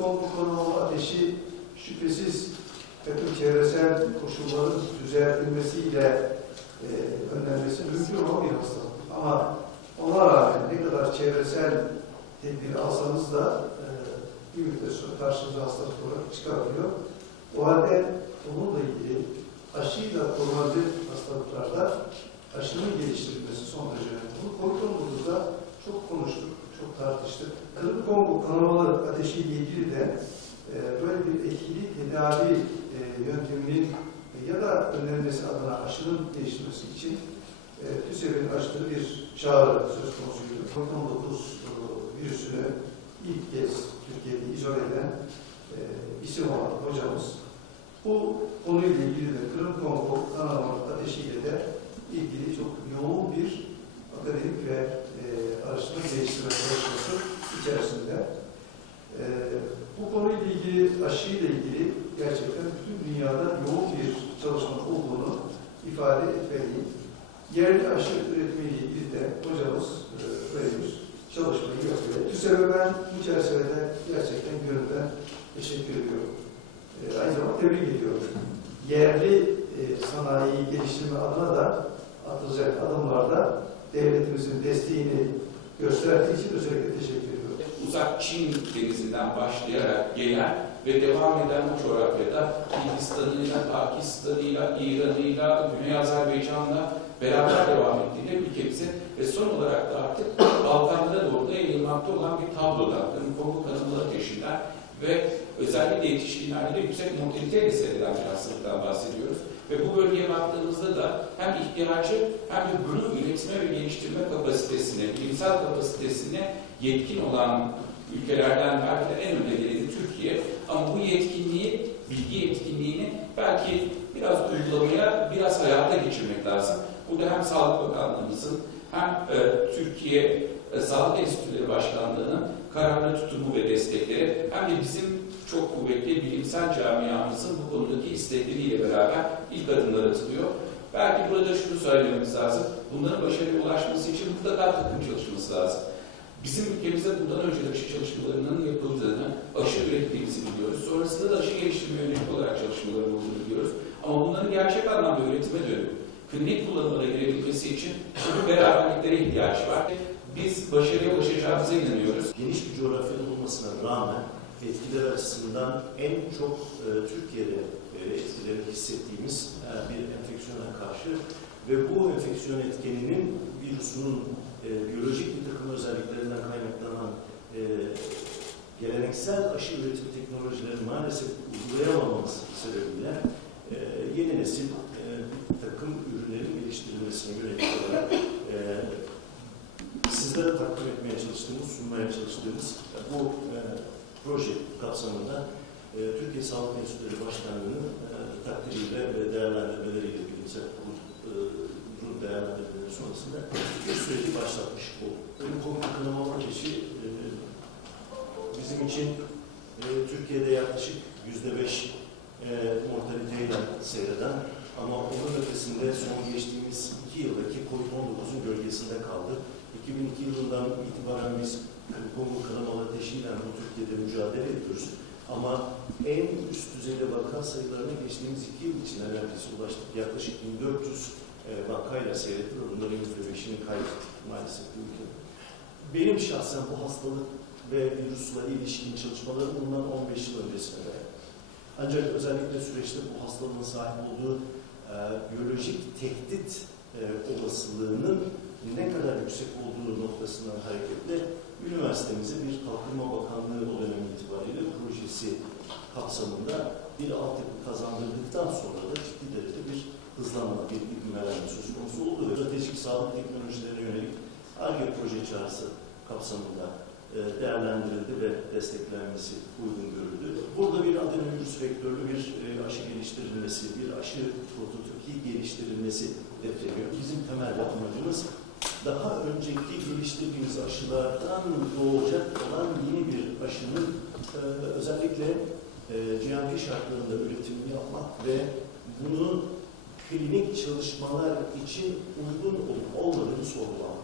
Kongo konumu ateşi şüphesiz takım çevresel koşulların düzeltilmesiyle e, önlenmesi mümkün olan bir hastalık. Ama ona rağmen ne kadar çevresel tedbir alsanız da e, bir müddet sonra karşınıza hastalık olarak çıkabiliyor. O halde bununla ilgili aşıyla korunabilir hastalıklarda aşının geliştirilmesi son derece önemli. Bunu COVID-19'da çok konuştuk, çok tartıştık. Kırık Kongo kanamalı ateşiyle böyle bir etkili tedavi e, yönteminin ya da önlenmesi adına aşının geliştirilmesi için e, TÜSEV'in açtığı bir çağrı söz konusuydu. COVID-19 e, virüsünü ilk kez Türkiye'de izole eden e, isim olan hocamız bu konuyla ilgili de Kırım Kongo kanamalı ateşiyle de ilgili çok yoğun bir akademik ve e, araştırma geliştirme çalışması içerisinde. E, bu konuyla ilgili, aşıyla ilgili gerçekten bütün dünyada yoğun bir çalışma olduğunu ifade etmeliyim. Yerli aşı ilgili de hocamız e, bir çalışmayı yapıyor. TÜSEV'e ben bu çerçevede gerçekten gönülden teşekkür ediyorum. E, aynı zamanda tebrik ediyorum. Yerli e, sanayiyi geliştirme adına da atılacak adımlarda devletimizin desteğini gösterdiği için özellikle teşekkür ediyorum. uzak Çin denizinden başlayarak gelen ve devam eden bu coğrafyada Hindistan'ıyla, Pakistan'ıyla, İran'ıyla, Güney Azerbaycan'la beraber devam ettiğini ülkemize ve son olarak da artık Balkanlara doğru da yayılmakta olan bir tablodan, Kongo kanamalı ateşinden ve özellikle yetişkinlerde yüksek mortaliteyle seyreden bir hastalıktan bahsediyoruz. Ve bu bölgeye baktığımızda da hem ihtiyacı hem de bunu üretme ve geliştirme kapasitesine, bilimsel kapasitesine yetkin olan ülkelerden belki de en önde geleni Türkiye. Ama bu yetkinliği, bilgi yetkinliğini belki biraz uygulamaya, biraz hayata geçirmek lazım. Burada hem Sağlık Bakanlığımızın hem e, Türkiye e, Sağlık Enstitüleri Başkanlığı'nın kararlı tutumu ve destekleri hem de bizim çok kuvvetli bilimsel camiamızın bu konudaki istekleriyle beraber ilk adımlar atılıyor. Belki burada şunu söylememiz lazım. Bunların başarıya ulaşması için mutlaka takım çalışması lazım. Bizim ülkemizde bundan önce de aşı çalışmalarının yapıldığını, aşı ürettiğimizi biliyoruz. Sonrasında da aşı geliştirme yönelik olarak çalışmaların olduğunu biliyoruz. Ama bunların gerçek anlamda üretime dönük, klinik kullanımına girebilmesi için bu beraberliklere ihtiyaç var. Biz başarıya ulaşacağımıza inanıyoruz. geniş bir coğrafyada olmasına rağmen etkiler açısından en çok e, Türkiye'de e, etkileri hissettiğimiz e, bir enfeksiyona karşı ve bu enfeksiyon etkeninin virüsünün e, biyolojik bir takım özelliklerinden kaynaklanan e, geleneksel aşı üretim teknolojilerini maalesef uygulayamamamız sebebiyle e, yeni nesil e, bir takım ürünlerin geliştirilmesine yönelik olarak e, sizlere takdim etmeye çalıştığımız, sunmaya çalıştığımız bu e, proje kapsamında e, Türkiye Sağlık Enstitüleri Başkanlığı'nın e, takdiriyle ve değerlendirmeleriyle bilimsel kurulun değerlendirmeleri sonrasında bir süreci başlatmış bu. Ölüm komik kınamalı ateşi e, bizim için e, Türkiye'de yaklaşık yüzde beş e, mortaliteyle seyreden ama onun ötesinde son geçtiğimiz iki yıldaki COVID-19'un gölgesinde kaldı. 2002 yılından itibaren biz Kongo kanamalı ateşiyle bu Türkiye'de mücadele ediyoruz. Ama en üst düzeyde vaka sayılarına geçtiğimiz iki yıl içinde neredeyse ulaştık. Yaklaşık 1400 e, vakayla seyrettik. Bunların %5'ini kaybettik maalesef ülkede. Benim şahsen bu hastalık ve virüsle ilişkin çalışmalarım bundan 15 yıl öncesine dayanıyor. Ancak özellikle süreçte bu hastalığın sahip olduğu e, biyolojik tehdit e, olasılığının ne kadar yüksek olduğu noktasından hareketle üniversitemize bir Kalkınma Bakanlığı o dönem itibariyle projesi kapsamında bir altyapı kazandırdıktan sonra da ciddi derecede bir hızlanma, bir ivmelenme söz konusu oldu ve stratejik sağlık teknolojilerine yönelik ARGE proje çağrısı kapsamında e, değerlendirildi ve desteklenmesi uygun görüldü. Burada bir adenovirüs vektörlü bir e, aşı geliştirilmesi, bir aşı prototipi geliştirilmesi hedefleniyor. Bizim temel amacımız daha önceki geliştirdiğimiz aşılardan doğacak olan yeni bir aşının e, özellikle e, GMP şartlarında üretimini yapmak ve bunu klinik çalışmalar için uygun olup olmadığını sorgulamak.